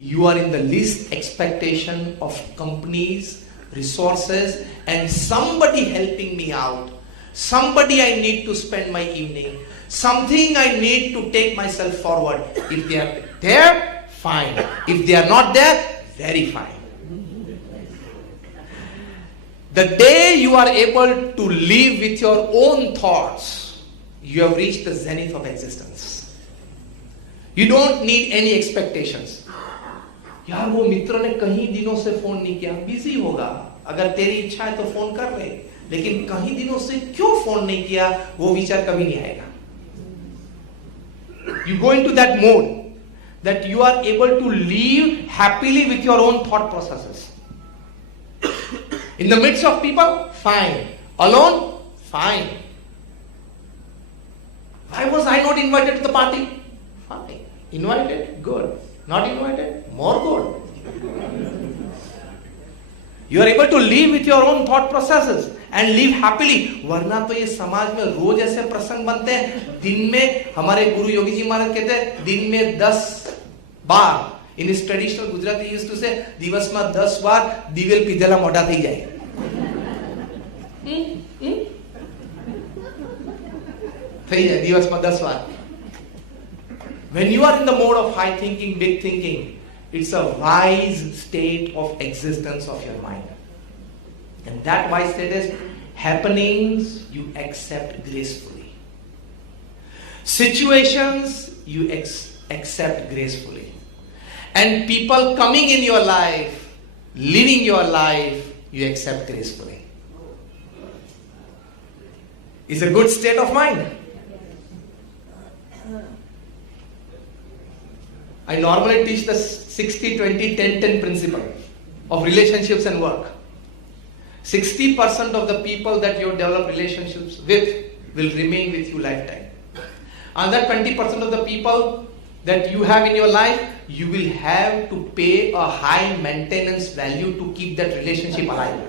You are in the least expectation of companies, resources, and somebody helping me out. Somebody I need to spend my evening. Something I need to take myself forward. If they are there, fine. If they are not there, very fine. The day you are able to live with your own thoughts, you have reached the zenith of existence. You don't need any expectations. यार वो मित्र ने कहीं दिनों से phone नहीं किया, busy होगा, अगर तेरी इच्छा है तो फोन कर ले, लेकिन कहीं दिनों से क्यों फोन नहीं किया, वो विचार कभी नहीं आएगा. You go into that mode that you are able to live happily with your own thought processes. In the midst of people, fine. Alone, fine. Why was I not invited to the party? Fine. Invited? Good. Not invited? More good. You are able to live with your own thought processes and live happily. वरना तो ये समाज में रोज ऐसे प्रसंग बनते हैं. दिन में हमारे गुरु योगी जी महाराज कहते हैं दिन में 10 बार. In his traditional Gujarati he used to say દિવસ માં 10 વાર દિવેલ પીધેલા મોઢા થઈ જાય. થઈ જાય દિવસ માં 10 વાર. When you are in the mode of high thinking, big thinking, it's a wise state of existence of your mind. And that wise state is happenings you accept gracefully. Situations you accept gracefully. And people coming in your life, living your life, you accept gracefully. It's a good state of mind. I normally teach the 60-20-10-10 principle of relationships and work. 60% of the people that you develop relationships with will remain with you lifetime. Another 20% of the people that you have in your life, you will have to pay a high maintenance value to keep that relationship alive.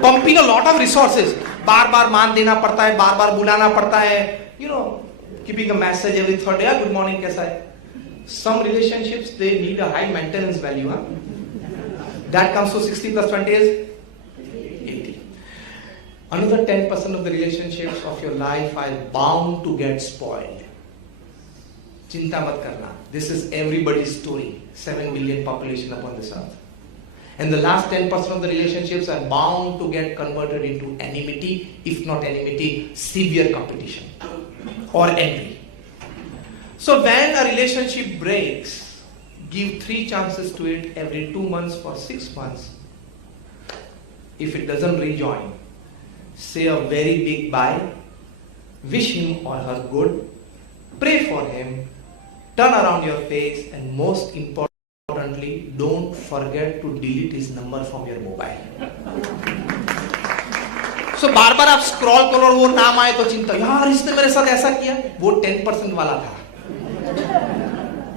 Pumping a lot of resources. बार-बार मान देना पड़ता है, बार-बार बुलाना पड़ता है. You know, keeping a message every third day, good morning, कैसा है? Some relationships, they need a high maintenance value. Huh? That comes to 60 plus 20 is 80. Another 10% of the relationships of your life are bound to get spoiled. Chinta mat karna. This is everybody's story. 7 billion population upon this earth. And the last 10% of the relationships are bound to get converted into enmity, if not enmity, severe competition or envy. So when a relationship breaks, give 3 chances to it every 2 months for 6 months. If it doesn't rejoin, say a very big bye, wish him or her good, pray for him, turn around your face, and most importantly, don't forget to delete his number from your mobile. So बार-बार आप scroll करो और वो नाम आए तो चिंता, यार इसने मेरे साथ ऐसा किया, वो 10% वाला था.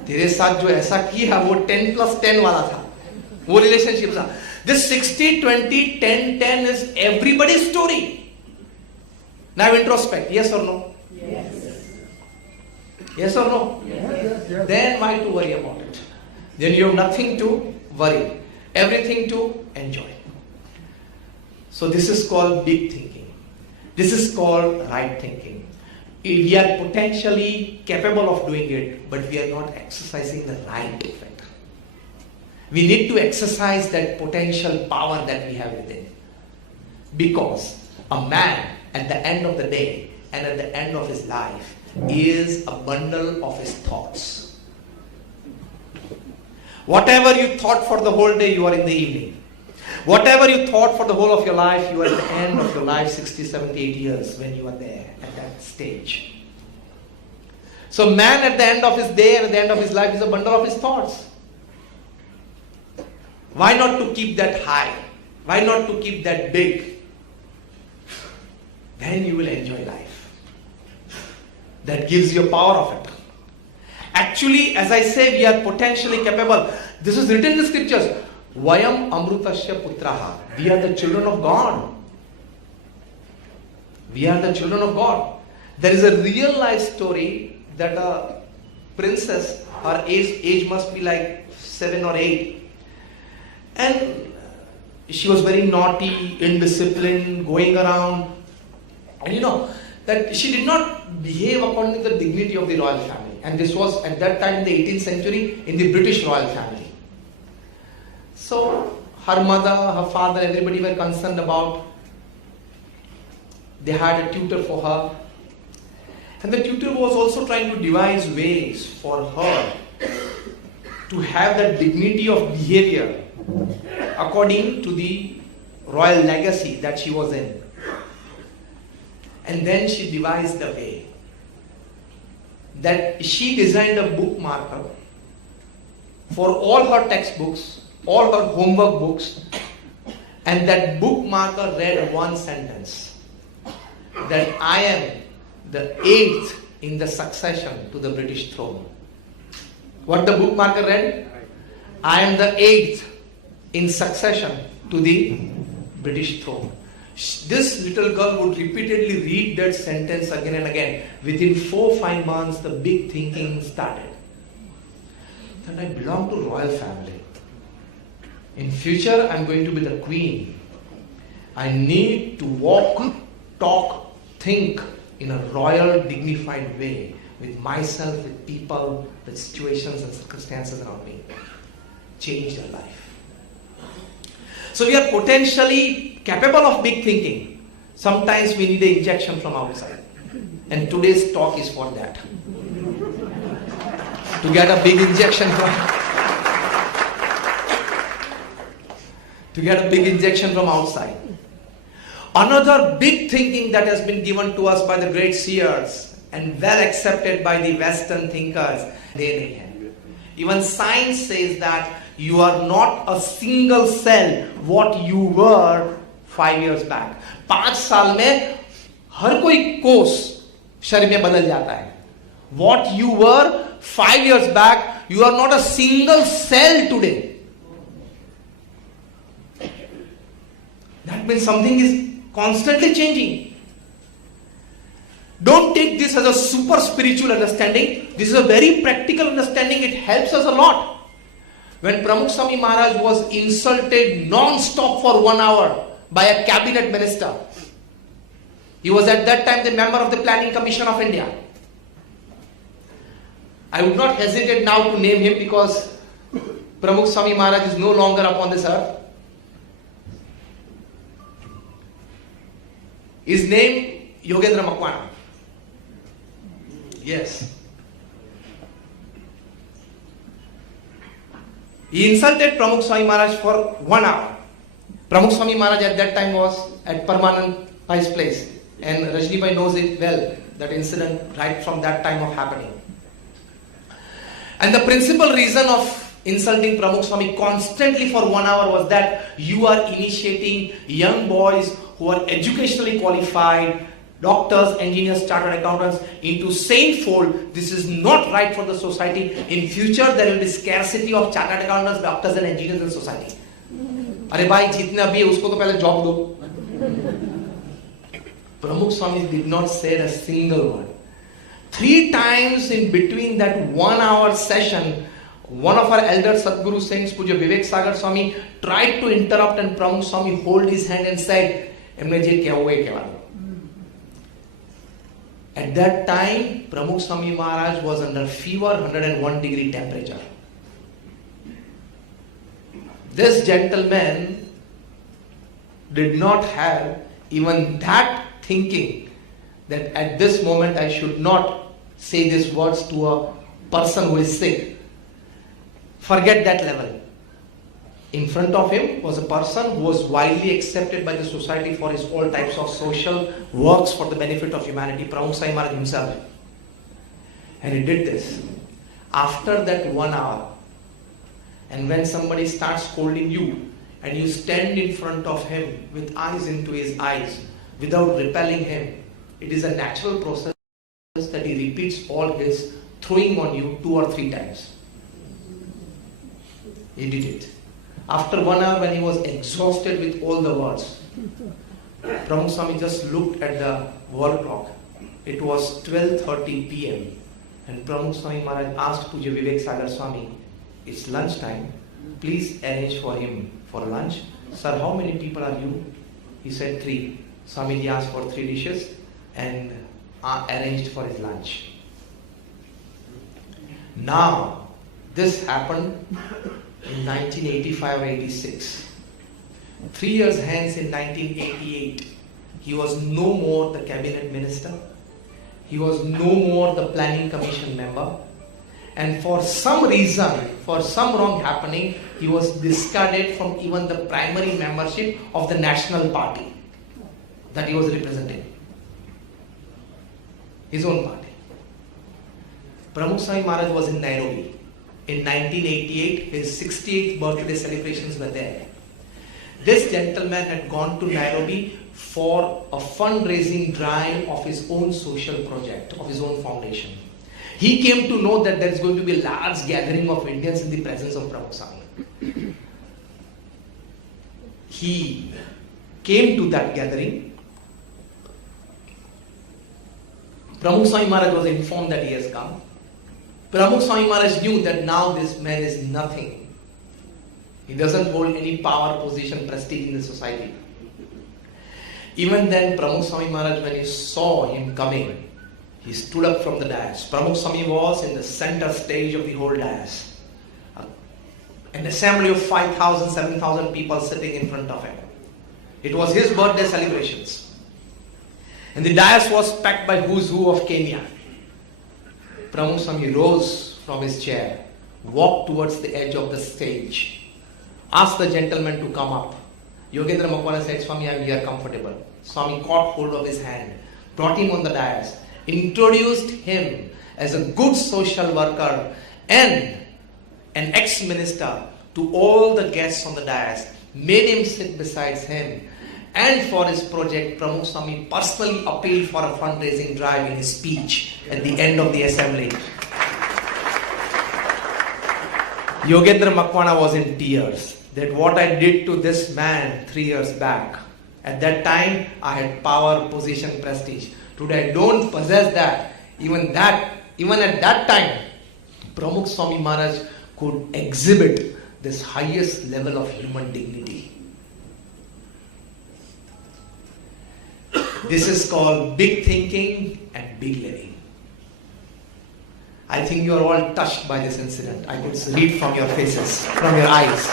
तेरे साथ जो ऐसा किया वो 10+10 वाला था. वो रिलेशनशिप था. This 60-20-10-10 is everybody's story. Now introspect. Yes or no? Yes. Yes or no? Yes. Then why to worry about it? Then you have nothing to worry. Everything to enjoy. So this is called big thinking. This is called right thinking. We are potentially capable of doing it, but we are not exercising the right of it. We need to exercise that potential power that we have within. Because a man at the end of the day and at the end of his life is a bundle of his thoughts. Whatever you thought for the whole day, you are in the evening. Whatever you thought for the whole of your life, you are at the end of your life, 60, 70, 80 years when you are there at that stage. So man at the end of his day and at the end of his life is a bundle of his thoughts. Why not to keep that high? Why not to keep that big? Then you will enjoy life. That gives you power of it. Actually, as I say, we are potentially capable. This is written in the scriptures. Vayam amrutasya putraha. We are the children of God. We are the children of God. There is a real life story that a princess. Her age must be like 7 or 8. And she was very naughty, indisciplined, going around. And you know, that she did not behave according to the dignity of the royal family. And this was at that time in the 18th century in the British royal family. So her mother, her father, everybody were concerned about. They had a tutor for her. And the tutor was also trying to devise ways for her to have that dignity of behavior according to the royal legacy that she was in. And then she devised a way that she designed a bookmarker for all her textbooks, all her homework books, and that bookmarker read one sentence, that I am the 8th in the succession to the British throne. What the bookmarker read? I am the 8th in succession to the British throne. This little girl would repeatedly read that sentence again and again. Within 4-5 months, the big thinking started. That I belong to royal family. In future, I am going to be the queen. I need to walk, talk, think in a royal, dignified way with myself, with people, with situations and circumstances around me. Change their life. So we are potentially capable of big thinking. Sometimes we need an injection from outside. And today's talk is for that. To get a big injection from outside. Another big thinking that has been given to us by the great seers and well accepted by the Western thinkers, even science says that you are not a single cell what you were 5 years back. 5 साल में हर कोई कोष शरीर में बदल जाता है. What you were 5 years back, you are not a single cell today. That means something is constantly changing. Don't take this as a super spiritual understanding. This is a very practical understanding. It helps us a lot. When Pramukh Swami Maharaj was insulted non-stop for 1 hour by a cabinet minister, he was at that time the member of the Planning Commission of India. I would not hesitate now to name him because Pramukh Swami Maharaj is no longer upon this earth. His name, Yogendra Makwana. Yes. He insulted Pramukh Swami Maharaj for 1 hour. Pramukh Swami Maharaj at that time was at Permanent Bhai's place. And Rajni Bhai knows it well, that incident right from that time of happening. And the principal reason of insulting Pramukh Swami constantly for 1 hour was that you are initiating young boys who are educationally qualified, doctors, engineers, chartered accountants into same fold. This is not right for the society. In future, there will be scarcity of chartered accountants, doctors and engineers in society. अरे भाई जितने अभी है उसको तो पहले job दो. Pramukh Swami did not say a single word. 3 times in between that 1 hour session, one of our elder Sadguru saints, Puja Vivek Sagar Swami, tried to interrupt and Pramukh Swami hold his hand and said, at that time, Pramukh Swami Maharaj was under fever, 101 degree temperature. This gentleman did not have even that thinking that at this moment I should not say these words to a person who is sick. Forget that level. In front of him was a person who was widely accepted by the society for his all types of social works for the benefit of humanity, Pramukh Swami Maharaj himself. And he did this. After that 1 hour, and when somebody starts scolding you, and you stand in front of him with eyes into his eyes, without repelling him, it is a natural process that he repeats all his throwing on you 2 or 3 times. He did it. After 1 hour, when he was exhausted with all the words, Pramukh Swami just looked at the wall clock. It was 12:30 p.m. And Pramukh Swami Maharaj asked Puja Vivek Sagar Swami, it's lunch time, please arrange for him for lunch. Sir, how many people are you? He said 3. Swamiji asked for 3 dishes and arranged for his lunch. Now, this happened in 1985 or 86. 3 years hence in 1988, he was no more the cabinet minister. He was no more the planning commission member. And for some reason, for some wrong happening, he was discarded from even the primary membership of the national party that he was representing. His own party. Pramukh Swami Maharaj was in Nairobi. In 1988, his 68th birthday celebrations were there. This gentleman had gone to Nairobi for a fundraising drive of his own social project, of his own foundation. He came to know that there is going to be a large gathering of Indians in the presence of Pramukh Swami. He came to that gathering. Pramukh Swami Maharaj was informed that he has come. Pramukh Swami Maharaj knew that now this man is nothing. He doesn't hold any power, position, prestige in the society. Even then, Pramukh Swami Maharaj, when he saw him coming, he stood up from the dais. Pramukh Swami was in the center stage of the whole dais. An assembly of 5,000, 7,000 people sitting in front of him. It was his birthday celebrations. And the dais was packed by who's who of Kenya. Pramukh Swami rose from his chair, walked towards the edge of the stage, asked the gentleman to come up. Yogendra Makwana said, Swami, I am here comfortable. Swami caught hold of his hand, brought him on the dais, introduced him as a good social worker and an ex-minister to all the guests on the dais, made him sit beside him, and for his project, Pramukh Swami personally appealed for a fundraising drive in his speech at the end of the assembly. Yogendra Makwana was in tears that what I did to this man 3 years back. At that time, I had power, position, prestige. Today I don't possess that. Even at that time, Pramukh Swami Maharaj could exhibit this highest level of human dignity. This is called big thinking and big living. I think you are all touched by this incident. I could read from your faces, from your eyes.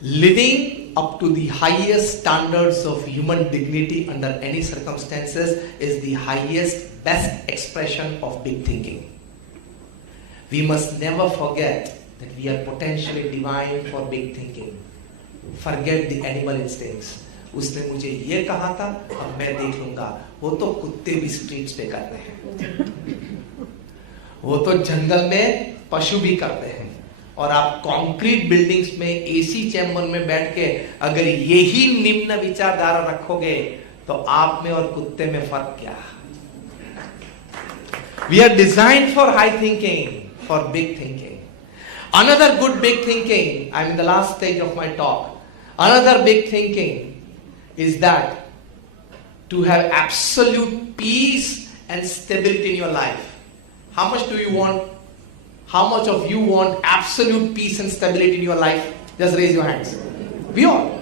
Living up to the highest standards of human dignity under any circumstances is the highest, best expression of big thinking. We must never forget that we are potentially divine for big thinking. Forget the animal instincts. उसने मुझे ये कहा था, अब मैं देख लूंगा. वो तो कुत्ते भी स्ट्रीट्स पे करते हैं. वो तो जंगल में पशु भी करते हैं. और आप कंक्रीट बिल्डिंग्स में एसी चैम्बर में बैठ के अगर यही निम्न विचारधारा रखोगे तो आप में और कुत्ते में फर्क क्या? We are designed for high thinking, for big thinking. Another good big thinking, I'm in the last stage of my talk. Another big thinking is that to have absolute peace and stability in your life. How much do you want? How much of you want absolute peace and stability in your life? Just raise your hands. We all.